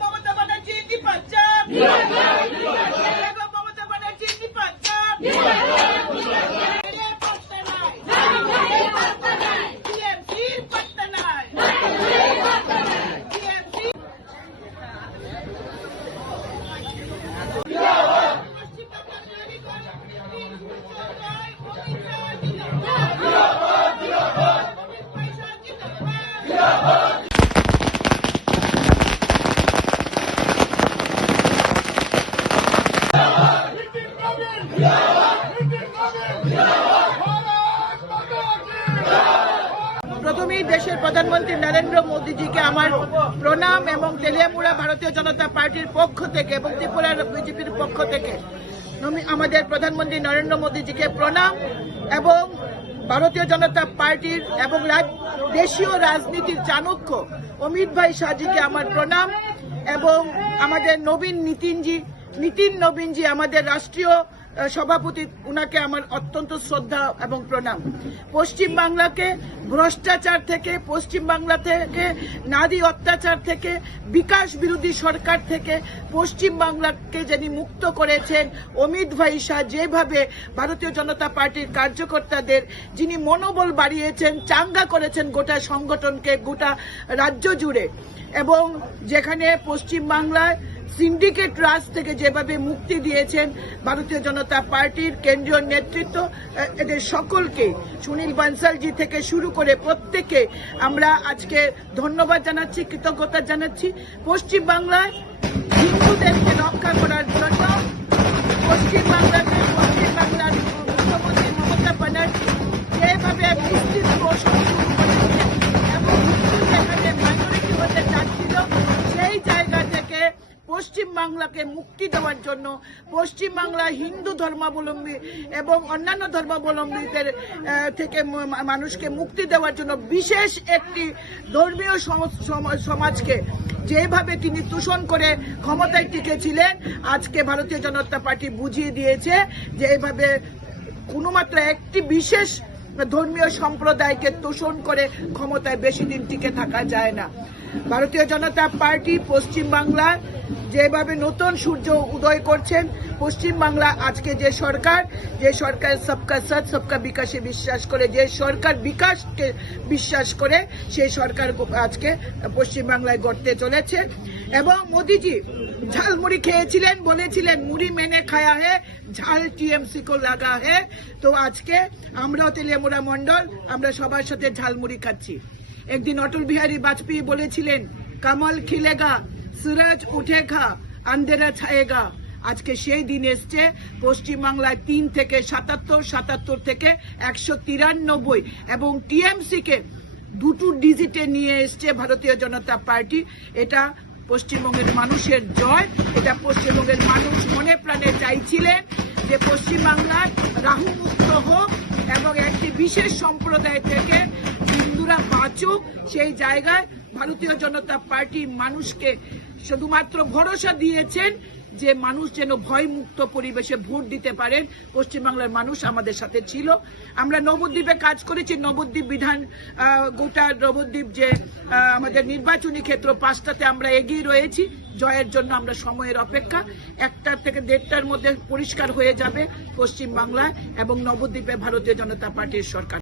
Mamata Banerjee Punjab, Mamata Banerjee Punjab, TMC পাত্তা নাই, TMC প্রথমেই দেশের প্রধানমন্ত্রী নরেন্দ্র মোদীজিকে আমার প্রণাম এবং তেলিয়ামুড়া ভারতীয় জনতা পার্টির পক্ষ থেকে এবং ত্রিপুরার বিজেপির পক্ষ থেকে আমাদের প্রধানমন্ত্রী নরেন্দ্র মোদীজিকে প্রণাম এবং ভারতীয় জনতা পার্টির এবং দেশীয় রাজনীতির চাণক্য অমিত ভাই শাহজিকে আমার প্রণাম এবং আমাদের নীতিন নবীনজি আমাদের রাষ্ট্রীয় সভাপতি, উনাকে আমার অত্যন্ত শ্রদ্ধা এবং প্রণাম। পশ্চিম বাংলাকে ভ্রষ্টাচার থেকে, পশ্চিম বাংলা থেকে নারী অত্যাচার থেকে, বিকাশ বিরোধী সরকার থেকে পশ্চিম বাংলাকে যিনি মুক্ত করেছেন অমিত ভাই শাহ, যেভাবে ভারতীয় জনতা পার্টির কার্যকর্তাদের যিনি মনোবল বাড়িয়েছেন, চাঙ্গা করেছেন গোটা সংগঠনকে, গোটা রাজ্য জুড়ে, এবং যেখানে পশ্চিম বাংলায় সিন্ডিকেট রাজ থেকে যেভাবে মুক্তি দিয়েছেন ভারতীয় জনতা পার্টির কেন্দ্রীয় নেতৃত্ব, এদের সকলকে, সুনীল বানসালজি থেকে শুরু করে প্রত্যেককে আমরা আজকে ধন্যবাদ জানাচ্ছি, কৃতজ্ঞতা জানাচ্ছি। পশ্চিম বাংলায় হিন্দুদেরকে রক্ষা করার জন্য পশ্চিম বাংলার মুখ্যমন্ত্রী মমতা ব্যানার্জি যেভাবে বিস্তৃত পোষণ শুরু করেছে এবং যেখানে মাইনরিটি হতে চাচ্ছিল, সেই জায়গা থেকে পশ্চিম বাংলাকে মুক্তি দেওয়ার জন্য, পশ্চিম বাংলা হিন্দু ধর্মাবলম্বী এবং অন্যান্য ধর্মাবলম্বীদের থেকে মানুষকে মুক্তি দেওয়ার জন্য বিশেষ একটি ধর্মীয় সমাজকে যেভাবে তিনি তুষণ করে ক্ষমতায় টিকেছিলেন, আজকে ভারতীয় জনতা পার্টি বুঝিয়ে দিয়েছে যে এইভাবে কোনোমাত্র একটি বিশেষ ধর্মীয় সম্প্রদায়কে তোষণ করে ক্ষমতায় বেশি দিন টিকে থাকা যায় না। ভারতীয় জনতা পার্টি পশ্চিম বাংলার যেভাবে নতুন সূর্য উদয় করছেন, পশ্চিম বাংলা আজকে যে সরকার সবকা সাথ সবকা বিকাশে বিশ্বাস করে, যে সরকার বিকাশকে বিশ্বাস করে, সেই সরকার আজকে পশ্চিম বাংলায় গড়তে চলেছে। এবং মোদিজি ঝালমুড়ি খেয়েছিলেন, বলেছিলেন মুড়ি মেনে খায়া হে, ঝাল টিএমসি কো লাগা হে। তো আজকে আমরাও তেলিয়ামুড়া মন্ডল আমরা সবার সাথে ঝালমুড়ি খাচ্ছি। একদিন অটল বিহারী বাজপেয়ী বলেছিলেন কমল খিলেগা, सूरज उठेगा, अंधेरा छाएगा। আজকে সেই দিন এসছে। পশ্চিমবাংলায় 3 থেকে 77 থেকে 193 এবং টিএমসি কে দুটো ডিজিটে নিয়ে এসছে ভারতীয় জনতা পার্টি। এটা পশ্চিমবঙ্গের মানুষের জয়। এটা পশ্চিমবঙ্গের মানুষ মনে প্রাণে চাইছিলেন যে পশ্চিমবাংলায় রাহু মুক্ত হোক এবং একটি বিশেষ সম্প্রদায় থেকে হিন্দুরা বাঁচুক। সেই জায়গায় ভারতীয় জনতা পার্টি মানুষকে শুধুমাত্র ভরসা দিয়েছেন যে মানুষ যেন ভয়মুক্ত পরিবেশে ভোট দিতে পারেন। পশ্চিমবাংলার মানুষ আমাদের সাথে ছিল। আমরা নবদ্বীপে কাজ করেছি। নবদ্বীপ গোটা নবদ্বীপ যে আমাদের নির্বাচনী ক্ষেত্র 5টাতে আমরা এগিয়ে রয়েছি। জয়ের জন্য আমরা সময়ের অপেক্ষা। 1টা থেকে 1:30টার মধ্যে পরিষ্কার হয়ে যাবে পশ্চিমবাংলায় এবং নবদ্বীপে ভারতীয় জনতা পার্টির সরকার।